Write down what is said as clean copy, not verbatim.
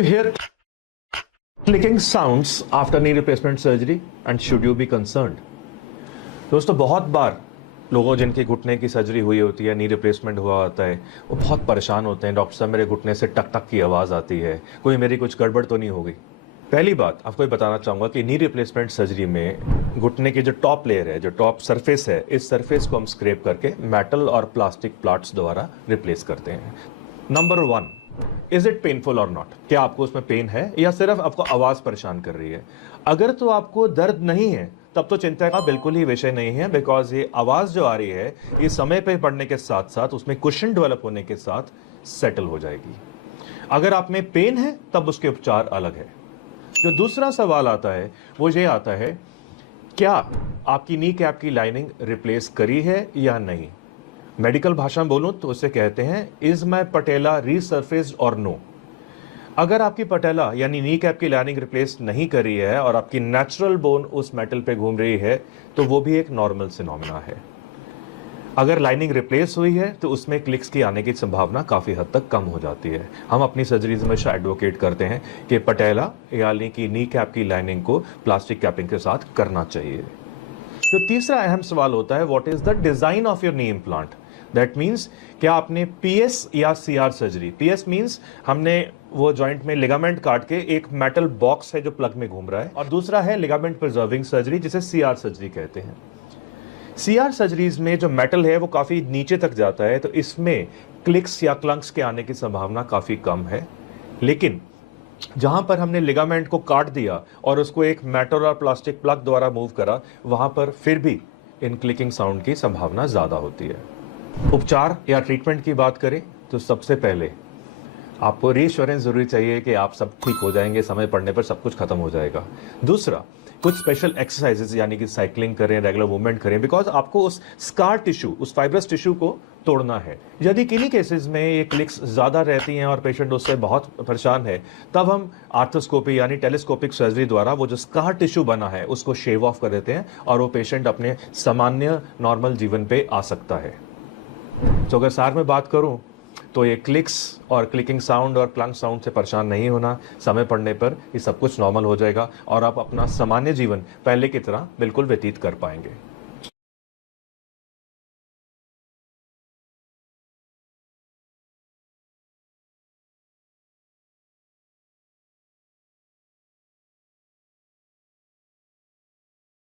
you hear clicking sounds after knee replacement surgery and should you be concerned? दोस्तों बहुत बार लोगों जिनके घुटने की सर्जरी हुई होती है, नी रिप्लेसमेंट हुआ होता है, वो बहुत परेशान होते हैं। डॉक्टर साहब मेरे घुटने से टक टक की आवाज़ आती है, कोई मेरी कुछ गड़बड़ तो नहीं हो गई। पहली बात आपको ये बताना चाहूँगा कि नी रिप्लेसमेंट सर्जरी में घुटने की जो टॉप लेयर है, जो टॉप सरफेस है, इस सरफेस को हम स्क्रैप करके मेटल और प्लास्टिक प्लाट्स द्वारा रिप्लेस करते हैं। नंबर 1, इज इट पेनफुल और नॉट? क्या आपको उसमें पेन है या सिर्फ आपको आवाज़ परेशान कर रही है? अगर तो आपको दर्द नहीं है तब तो चिंता का बिल्कुल ही विषय नहीं है, बिकॉज ये आवाज़ जो आ रही है ये समय पे पड़ने के साथ साथ उसमें कुशन डेवलप होने के साथ सेटल हो जाएगी। अगर आप में पेन है तब उसके उपचार अलग है। जो दूसरा सवाल आता है वो ये आता है, क्या आपकी नी कैप की लाइनिंग रिप्लेस करी है या नहीं? मेडिकल भाषा में बोलूं तो उसे कहते हैं इज माई पटेला रीसर्फेस्ड और नो। अगर आपकी पटेला यानी नी कैप की लाइनिंग रिप्लेस नहीं करी है और आपकी नेचुरल बोन उस मेटल पे घूम रही है तो वो भी एक नॉर्मल फिनोमेना है। अगर लाइनिंग रिप्लेस हुई है तो उसमें क्लिक्स की आने की संभावना काफ़ी हद तक कम हो जाती है। हम अपनी सर्जरीज में हमेशा एडवोकेट करते हैं कि पटेला यानी कि नी कैप की लाइनिंग को प्लास्टिक कैपिंग के साथ करना चाहिए। जो तीसरा अहम सवाल होता है, what is the design of your knee implant? That means क्या आपने पीएस या सीआर सर्जरी? पीएस मीन्स हमने वो जॉइंट में लिगामेंट काट के एक मेटल बॉक्स है जो प्लग में घूम रहा है, और दूसरा है लिगामेंट प्रिजर्विंग सर्जरी जिसे सीआर सर्जरी कहते हैं। सीआर सर्जरीज में जो मेटल है वो काफ़ी नीचे तक जाता है, तो इसमें क्लिक्स या क्लंक्स के आने की संभावना काफ़ी कम है। लेकिन जहां पर हमने लिगामेंट को काट दिया और उसको एक मेटल और प्लास्टिक प्लग द्वारा मूव करा, वहां पर फिर भी इन क्लिकिंग साउंड की संभावना ज़्यादा होती है। उपचार या ट्रीटमेंट की बात करें तो सबसे पहले आपको रीएश्योरेंस जरूरी चाहिए कि आप सब ठीक हो जाएंगे, समय पड़ने पर सब कुछ खत्म हो जाएगा। दूसरा, कुछ स्पेशल एक्सरसाइजेज यानी कि साइकिलिंग करें, रेगुलर मूवमेंट करें, बिकॉज आपको उस स्कार टिश्यू, उस फाइब्रस टिश्यू को तोड़ना है। यदि किन्हीं केसेस में ये क्लिक्स ज़्यादा रहती हैं और पेशेंट उससे बहुत परेशान है, तब हम आर्थोस्कोपी यानी टेलीस्कोपिक सर्जरी द्वारा वो जो स्कार टिश्यू बना है उसको शेव ऑफ कर देते हैं और वो पेशेंट अपने सामान्य नॉर्मल जीवन पे आ सकता है। तो अगर सार में बात करूं तो ये क्लिक्स और क्लिकिंग साउंड और क्लंक साउंड से परेशान नहीं होना, समय पड़ने पर ये सब कुछ नॉर्मल हो जाएगा और आप अपना सामान्य जीवन पहले की तरह बिल्कुल व्यतीत कर पाएंगे।